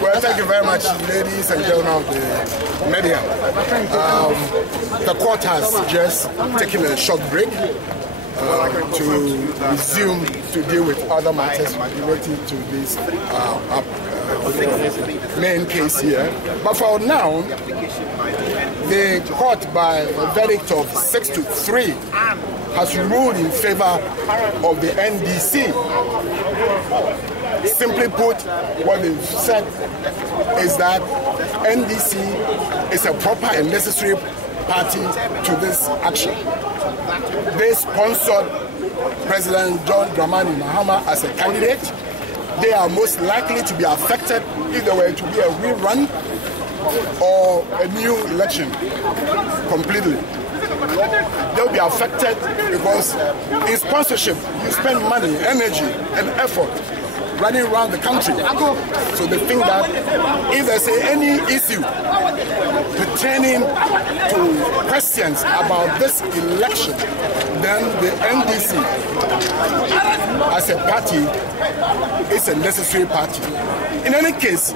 Well, thank you very much, ladies and gentlemen of the media. The court has just taken a short break to resume to deal with other matters related to this main case here. But for now, the court, by a verdict of 6-3, has ruled in favor of the NDC. Simply put, what they've said is that NDC is a proper and necessary party to this action. They sponsored President John Dramani Mahama as a candidate. They are most likely to be affected if there were to be a rerun or a new election completely. They'll be affected because in sponsorship you spend money, energy and effort running around the country. So they think that if there's any issue pertaining to questions about this election, then the NDC as a party is a necessary party. In any case,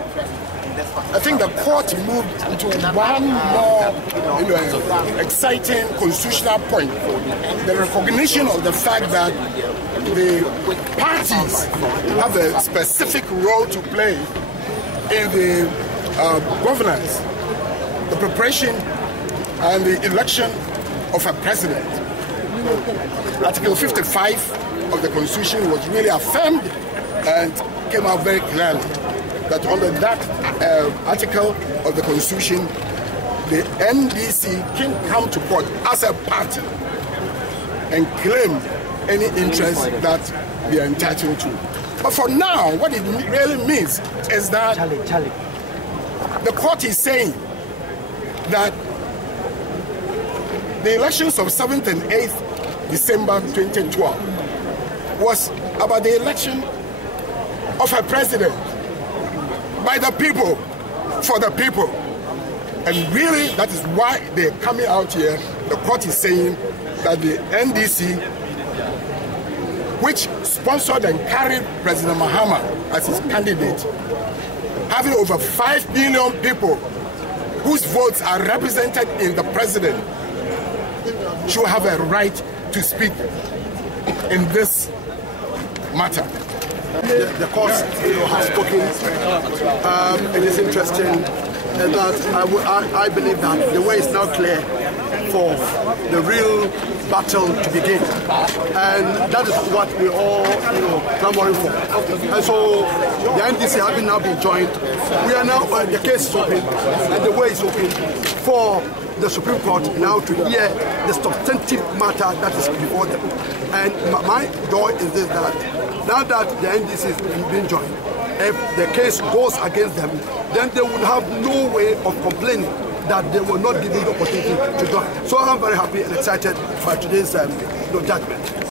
I think the court moved into one more exciting constitutional point, the recognition of the fact that the parties have a specific role to play in the governance, the preparation and the election of a president. Article 55 of the Constitution was really affirmed and came out very clearly that under that article of the Constitution, the NDC can come to court as a party and claim any interest that they are entitled to. But for now, what it really means is that the court is saying that the elections of 7th and 8th December 2012 was about the election of a president by the people, for the people. And really, that is why they're coming out here. The court is saying that the NDC, which sponsored and carried President Mahama as his candidate, having over 5 billion people whose votes are represented in the president, should have a right to speak in this matter. The court has spoken. It is interesting that I believe that the way is now clear for the real battle to begin, and that is what we all clamoring for. And so the NDC having now been joined, we are now the case is open and the way is open for the Supreme Court now to hear the substantive matter that is before them. And my joy is this, that now that the NDC is being joined, if the case goes against them, then they would have no way of complaining that they were not given the opportunity to join. So I'm very happy and excited by today's judgment.